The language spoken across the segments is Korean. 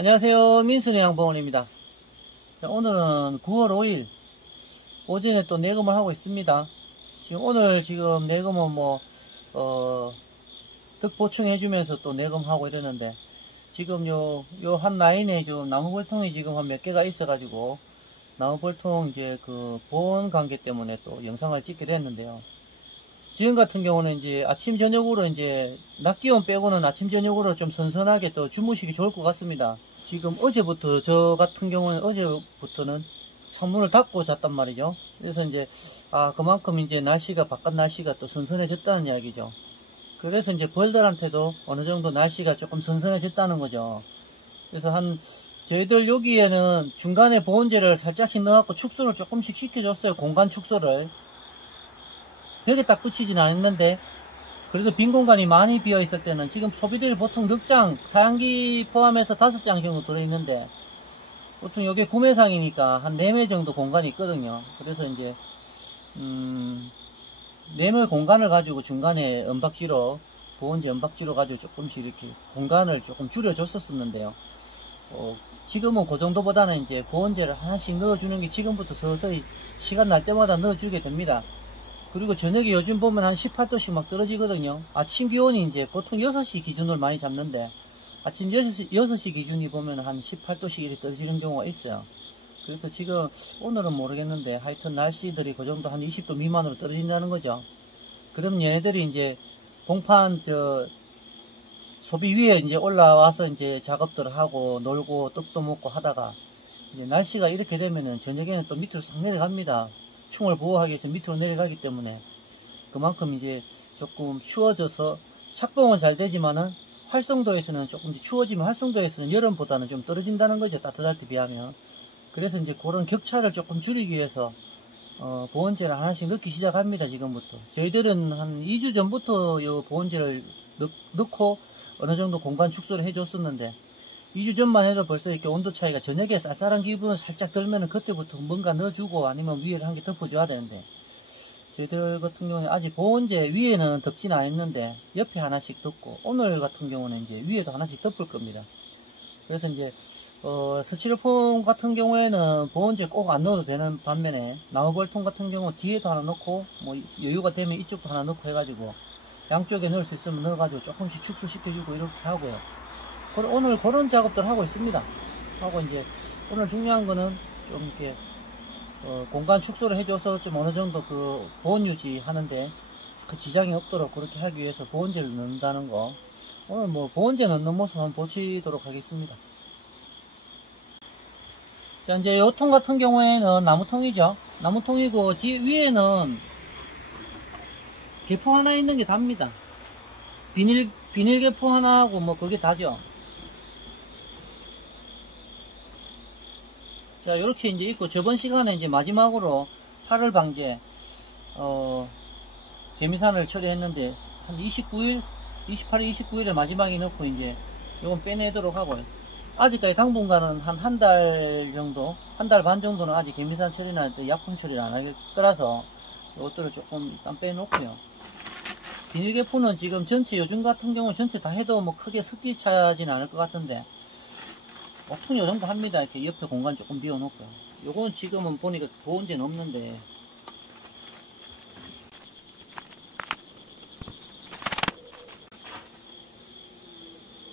안녕하세요. 민순의 양봉원입니다. 오늘은 9월 5일 오전에 또 내금을 하고 있습니다. 오늘 내금은 득 보충해주면서 또 내금하고 이러는데, 지금 요 한 라인에 좀 나무 벌통이 지금 한 몇 개가 있어가지고, 나무 벌통 이제 보온 관계 때문에 또 영상을 찍게 됐는데요. 지금 같은 경우는 이제 아침 저녁으로 낮 기온 빼고는 아침 저녁으로 좀 선선하게 또 주무시기 좋을 것 같습니다. 지금 어제부터 저 같은 경우는 어제부터는 창문을 닫고 잤단 말이죠. 그래서 그만큼 바깥 날씨가 또 선선해졌다는 이야기죠. 그래서 벌들한테도 어느 정도 날씨가 조금 선선해졌다는 거죠. 그래서 저희들 여기에는 중간에 보온재를 살짝씩 넣어갖고 축소를 조금씩 시켜줬어요. 공간 축소를. 벽에 딱 붙이진 않았는데, 그래도 빈 공간이 많이 비어 있을 때는 지금 소비들이 보통 넉장, 사양기 포함해서 5장 정도 들어있는데, 보통 이게 구매상이니까 한 4매 정도 공간이 있거든요. 그래서 4매 공간을 가지고 중간에 보온재 은박지로 가지고 조금씩 이렇게 공간을 조금 줄여줬었는데요. 지금은 그 정도보다는 보온재를 하나씩 넣어주는 게 지금부터 서서히 시간 날 때마다 넣어주게 됩니다. 그리고 저녁에 요즘 보면 한 18도씩 막 떨어지거든요. 아침 기온이 보통 6시 기준으로 많이 잡는데, 아침 6시 기준이 보면 한 18도씩 이렇게 떨어지는 경우가 있어요. 그래서 지금 오늘은 모르겠는데, 하여튼 날씨들이 그 정도 한 20도 미만으로 떨어진다는 거죠. 그럼 얘네들이 봉판 소비 위에 올라와서 작업들을 하고 놀고 떡도 먹고 하다가, 날씨가 이렇게 되면은 저녁에는 또 밑으로 싹 내려갑니다. 충을 보호하기 위해서 밑으로 내려가기 때문에 그만큼 조금 추워져서 착봉은 잘 되지만은 활성도에서는 조금 추워지면 활성도에서는 여름보다는 좀 떨어진다는 거죠. 따뜻할 때 비하면. 그래서 그런 격차를 조금 줄이기 위해서 보온재를 하나씩 넣기 시작합니다. 지금부터. 저희들은 한 2주 전부터 요 보온재를 넣고 어느 정도 공간 축소를 해줬었는데, 2주 전만 해도 벌써 이렇게 온도 차이가, 저녁에 쌀쌀한 기분을 살짝 들면은 그때부터 뭔가 넣어주고 아니면 위에를 한 개 덮어줘야 되는데, 저희들 같은 경우에 아직 보온재 위에는 덮지는 않았는데 옆에 하나씩 덮고, 오늘 같은 경우는 위에도 하나씩 덮을 겁니다. 그래서 스티로폼 같은 경우에는 보온재 꼭 안 넣어도 되는 반면에, 나무벌통 같은 경우 뒤에도 하나 넣고 여유가 되면 이쪽도 하나 넣고 해가지고 양쪽에 넣을 수 있으면 넣어가지고 조금씩 축소시켜주고 이렇게 하고요. 오늘 그런 작업들 하고 있습니다. 하고 오늘 중요한 거는 좀 이렇게 공간 축소를 해줘서 좀 어느 정도 보온 유지 하는데 지장이 없도록 그렇게 하기 위해서 보온재를 넣는다는 거, 오늘 보온재 넣는 모습 한번 보시도록 하겠습니다. 자, 이 통 같은 경우에는 나무통이죠. 나무통이고 위에는 개포 하나 있는 게 답니다. 비닐 개포 하나 하고 그게 다죠. 자, 요렇게 있고, 저번 시간에 마지막으로 8월 방제, 개미산을 처리했는데, 한 28일, 29일에 마지막에 넣고 요건 빼내도록 하고요. 아직까지 당분간은 한 달 정도, 한 달 반 정도는 아직 개미산 처리나 할 때 약품 처리를 안 할 거라서, 이것들을 조금 일단 빼놓고요. 비닐개포는 지금 요즘 같은 경우 전체 다 해도 크게 습기 차지는 않을 것 같은데, 보통 요 정도 합니다. 이렇게 옆에 공간 조금 비워놓고요. 요건 지금은 보니까 보온재는 없는데,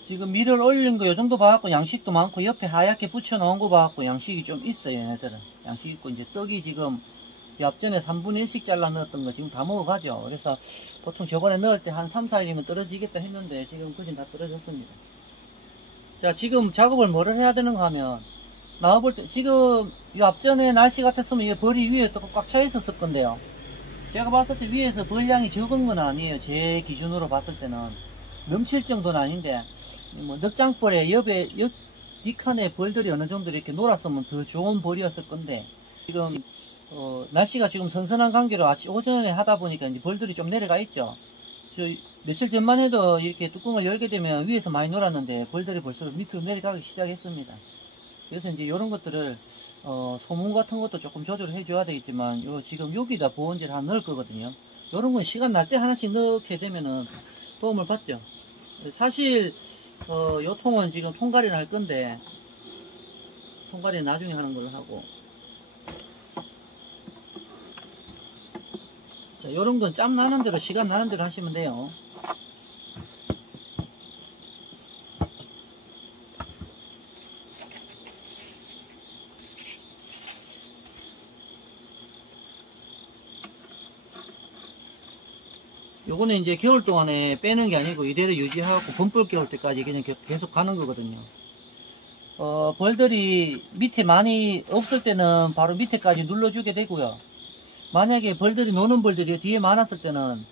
지금 밀을 올린 거 요 정도 봐갖고 양식도 많고, 옆에 하얗게 붙여놓은 거 봐갖고 양식이 좀 있어요. 얘네들은 양식 있고, 떡이 지금 앞전에 3분의 1씩 잘라 넣었던 거 지금 다 먹어가죠. 그래서 보통 저번에 넣을 때 한 3, 4일이면 떨어지겠다 했는데 지금 그진 다 떨어졌습니다. 자, 지금 작업을 뭐를 해야 되는가 하면, 나와볼 때, 지금, 이 앞전에 날씨 같았으면 이 벌이 위에 또 꽉 차 있었을 건데요. 제가 봤을 때 위에서 벌량이 적은 건 아니에요. 제 기준으로 봤을 때는. 넘칠 정도는 아닌데, 넉장벌에 옆에, 뒷칸에 벌들이 어느 정도 이렇게 놀았으면 더 좋은 벌이었을 건데, 지금, 날씨가 지금 선선한 관계로 오전에 하다 보니까 벌들이 좀 내려가 있죠. 며칠 전만 해도 이렇게 뚜껑을 열게 되면 위에서 많이 놀았는데 벌들이 벌써 밑으로 내려가기 시작했습니다. 그래서 이런 것들을 소문 같은 것도 조금 조절을 해줘야 되겠지만, 지금 여기다 보온재를 하나 넣을 거거든요. 이런 건 시간 날 때 하나씩 넣게 되면은 도움을 받죠. 사실 요 통은 지금 통갈이를 할 건데, 통과리 나중에 하는 걸로 하고. 자, 요런 건 짬 나는 대로, 시간 나는 대로 하시면 돼요. 요거는 이제 겨울 동안에 빼는 게 아니고 이대로 유지하고 범벌 겨울 때까지 그냥 계속 가는 거거든요. 벌들이 밑에 많이 없을 때는 바로 밑에까지 눌러주게 되고요. 만약에 벌들이 노는 벌들이 뒤에 많았을 때는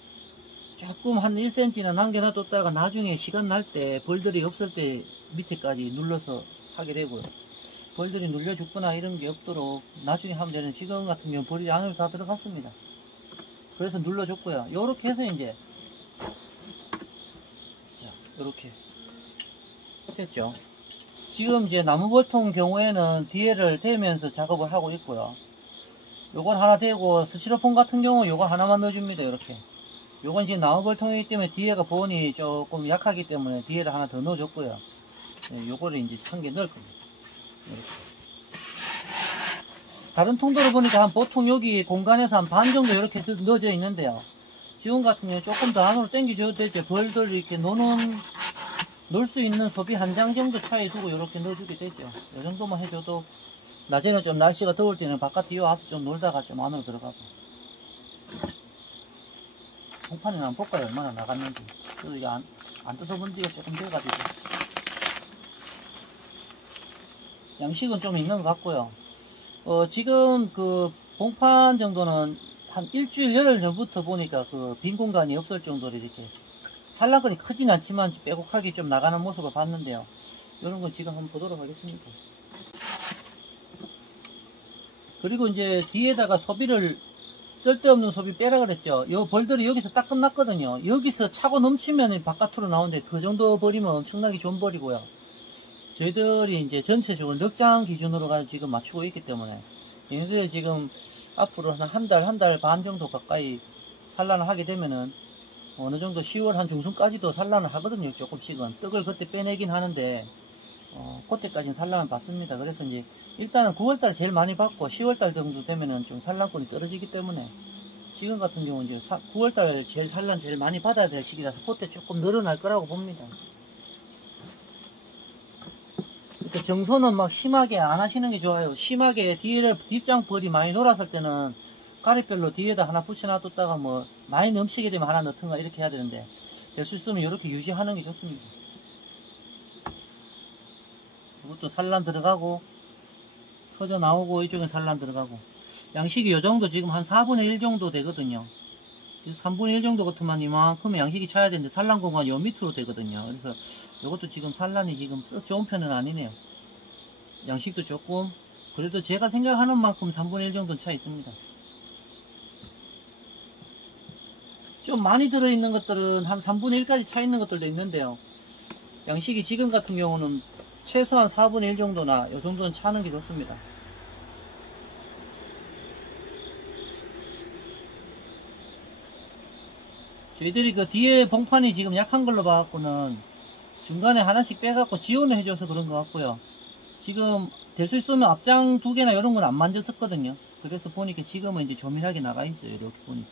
조금 한 1cm나 남겨놔뒀다가 나중에 시간 날 때 벌들이 없을 때 밑에까지 눌러서 하게 되고요. 벌들이 눌려 죽거나 이런 게 없도록 나중에 하면 되는. 지금 같은 경우는 벌이 안으로 다 들어갔습니다. 그래서 눌러줬고요. 요렇게 해서 이제, 자, 요렇게 됐죠. 지금 이제 나무벌통 경우에는 뒤에를 대면서 작업을 하고 있고요. 요건 하나 대고, 스티로폼 같은 경우 요거 하나만 넣어줍니다. 이렇게. 요건 지금 나무벌통이기 때문에 뒤에가 보온이 조금 약하기 때문에 뒤에를 하나 더 넣어줬고요. 네, 요거를 이제 한 개 넣을 겁니다. 이렇게. 다른 통도를 보니까 보통 여기 공간에서 한 반 정도 이렇게 넣어져 있는데요. 지금 같은 경우는 조금 더 안으로 당겨줘도 되죠. 벌들 이렇게 놀 수 있는 소비 한 장 정도 차이 두고 이렇게 넣어주게 되죠. 이 정도만 해줘도 낮에는 좀 날씨가 더울 때는 바깥에 와서 좀 놀다가 좀 안으로 들어가고. 송판이나 한번 볼까요? 얼마나 나갔는지. 그래도 이게 안 뜯어본 지가 조금 돼가지고. 양식은 좀 있는 것 같고요. 지금 그 봉판 정도는 한 일주일 열흘 전부터 보니까 그 빈 공간이 없을 정도로 이렇게 산란권이 크진 않지만 빼곡하게 좀 나가는 모습을 봤는데요. 이런 건 지금 한번 보도록 하겠습니다. 그리고 이제 뒤에다가 소비를, 쓸데없는 소비 빼라 그랬죠. 요 벌들이 여기서 딱 끝났거든요. 여기서 차고 넘치면 바깥으로 나오는데 그 정도 벌이면 엄청나게 좋은 벌이고요. 저희들이 이제 전체적으로 넉장 기준으로 지금 맞추고 있기 때문에 얘네들이 지금 앞으로 한 달 반 정도 가까이 산란을 하게 되면은 어느 정도 10월 한 중순까지도 산란을 하거든요. 조금씩은 떡을 그때 빼내긴 하는데 그때까지는 산란을 받습니다. 그래서 이제 일단은 9월달 제일 많이 받고 10월달 정도 되면은 좀 산란권이 떨어지기 때문에 지금 같은 경우는 이제 9월달 산란 제일 많이 받아야 될 시기라서 그때 조금 늘어날 거라고 봅니다. 그러니까 정소는 막 심하게 안 하시는 게 좋아요. 심하게 뒷장 벌이 많이 놀았을 때는 가리별로 뒤에다 하나 붙여놔뒀다가 뭐 많이 넘치게 되면 하나 넣든가 이렇게 해야 되는데 될 수 있으면 이렇게 유지하는 게 좋습니다. 이것도 산란 들어가고 터져 나오고 이쪽에 산란 들어가고 양식이 요 정도 지금 한 4분의 1 정도 되거든요. 3분의 1 정도 같으면 이만큼의 양식이 차야 되는데 산란 공간 요 밑으로 되거든요. 그래서 이것도 지금 산란이 지금 썩 좋은 편은 아니네요. 양식도 조금 그래도 제가 생각하는 만큼 3분의 1 정도는 차 있습니다. 좀 많이 들어있는 것들은 한 3분의 1까지 차 있는 것들도 있는데요. 양식이 지금 같은 경우는 최소한 4분의 1 정도나 이 정도는 차는 게 좋습니다. 저희들이 그 뒤에 봉판이 지금 약한 걸로 봐갖고는 중간에 하나씩 빼갖고 지원을 해줘서 그런 것 같고요. 지금 될 수 있으면 앞장 2개나 이런 건 안 만졌었거든요. 그래서 보니까 지금은 이제 조밀하게 나가 있어요. 이렇게 보니까.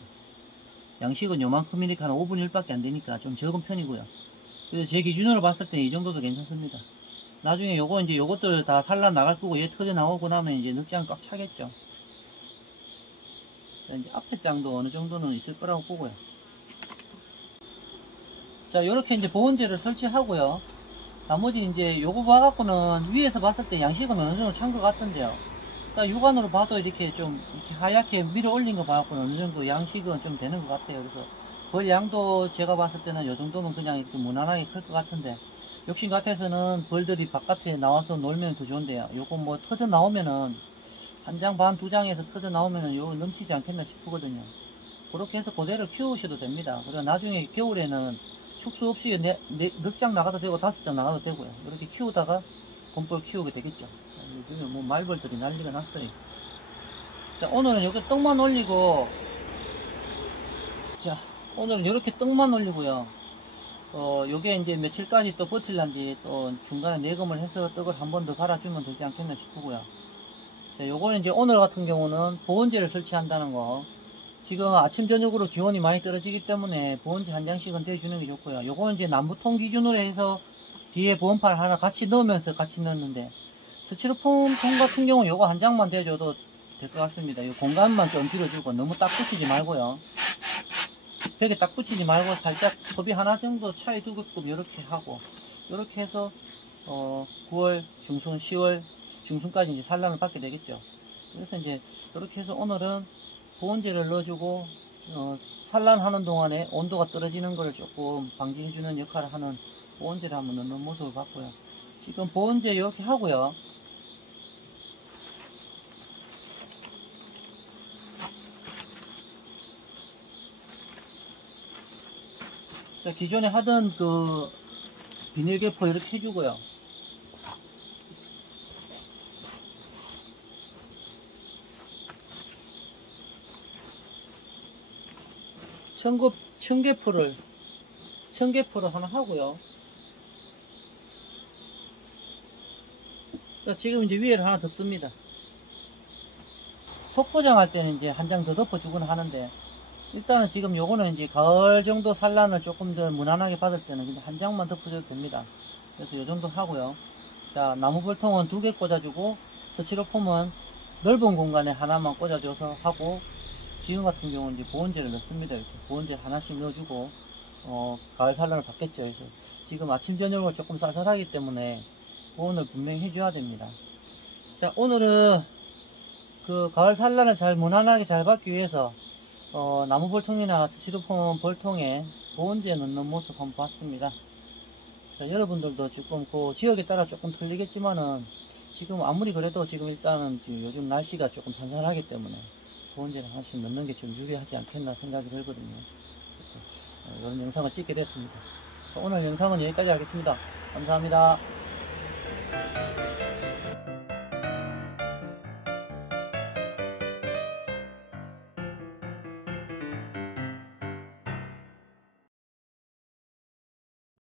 양식은 요만큼 이렇게 한 5분의 1밖에 안 되니까 좀 적은 편이고요. 그래서 제 기준으로 봤을 때 이 정도도 괜찮습니다. 나중에 요것들 다 산란 나갈 거고 얘 터져 나오고 나면 이제 늑장 꽉 차겠죠. 이제 앞에 장도 어느 정도는 있을 거라고 보고요. 자, 요렇게 이제 보온재를 설치하고요. 나머지 이제 요거 봐갖고는 위에서 봤을 때 양식은 어느 정도 찬 것 같은데요. 그러니까 육안으로 봐도 이렇게 좀 이렇게 하얗게 밀어 올린 거 봐갖고는 어느 정도 양식은 좀 되는 것 같아요. 그래서 벌 양도 제가 봤을 때는 요 정도면 그냥 이렇게 무난하게 클 것 같은데, 욕심 같아서는 벌들이 바깥에 나와서 놀면 더 좋은데요. 요거 뭐 터져 나오면은 한 장 반, 2장에서 터져 나오면은 요거 넘치지 않겠나 싶거든요. 그렇게 해서 그대로 키우셔도 됩니다. 그리고 나중에 겨울에는 축수 없이 넉장 나가도 되고 5장 나가도 되고요. 이렇게 키우다가 곰벌 키우게 되겠죠. 요즘에 뭐 말벌들이 난리가 났어요. 자, 오늘은 여기 떡만 올리고, 자, 오늘은 이렇게 떡만 올리고요. 요게 이제 며칠까지 또 버틸란지 또 중간에 내검을 해서 떡을 한 번 더 갈아주면 되지 않겠나 싶고요. 자, 요거는 이제 오늘 같은 경우는 보온재를 설치한다는 거. 지금 아침 저녁으로 기온이 많이 떨어지기 때문에 보온재 한 장씩은 대주는 게 좋고요. 요거는 이제 남부통 기준으로 해서 뒤에 보온판 하나 같이 넣으면서 같이 넣었는데, 스티로폼 통 같은 경우 요거 한 장만 대줘도 될 것 같습니다. 이 공간만 좀 줄여주고 너무 딱 붙이지 말고요. 벽에 딱 붙이지 말고 살짝 소비 하나 정도 차이 두게끔 이렇게 하고, 이렇게 해서 9월 중순 10월 중순까지 이제 산란을 받게 되겠죠. 그래서 이제 이렇게 해서 오늘은 보온재를 넣어주고 산란하는 동안에 온도가 떨어지는 것을 조금 방지해주는 역할을 하는 보온재를 한번 넣는 모습을 봤고요. 지금 보온재 이렇게 하고요. 자, 기존에 하던 그 비닐개포 이렇게 해주고요. 청개포를 하나 하고요. 자, 지금 이제 위에를 하나 덮습니다. 속포장할 때는 이제 한 장 더 덮어주곤 하는데, 일단은 지금 요거는 이제 가을 정도 산란을 조금 더 무난하게 받을 때는 그냥 한 장만 덮어줘도 됩니다. 그래서 요 정도 하고요. 자, 나무 볼통은 2개 꽂아주고, 스티로폼은 넓은 공간에 하나만 꽂아줘서 하고, 지금 같은 경우는 이제 보온재를 넣습니다. 이렇게 보온재 하나씩 넣어주고, 가을 산란을 받겠죠. 그래서 지금 아침 저녁으로 조금 쌀쌀하기 때문에 보온을 분명히 해줘야 됩니다. 자, 오늘은 그 가을 산란을 잘 무난하게 잘 받기 위해서 나무 볼통이나 스티로폼 볼통에 보온재 넣는 모습 한번 봤습니다. 자, 여러분들도 조금 그 지역에 따라 조금 틀리겠지만은 지금 아무리 그래도 지금 일단은 지금 요즘 날씨가 조금 선선하기 때문에 보온재를 하나씩 넣는 게 좀 유리하지 않겠나 생각이 들거든요. 그래서 이런 영상을 찍게 됐습니다. 오늘 영상은 여기까지 하겠습니다. 감사합니다.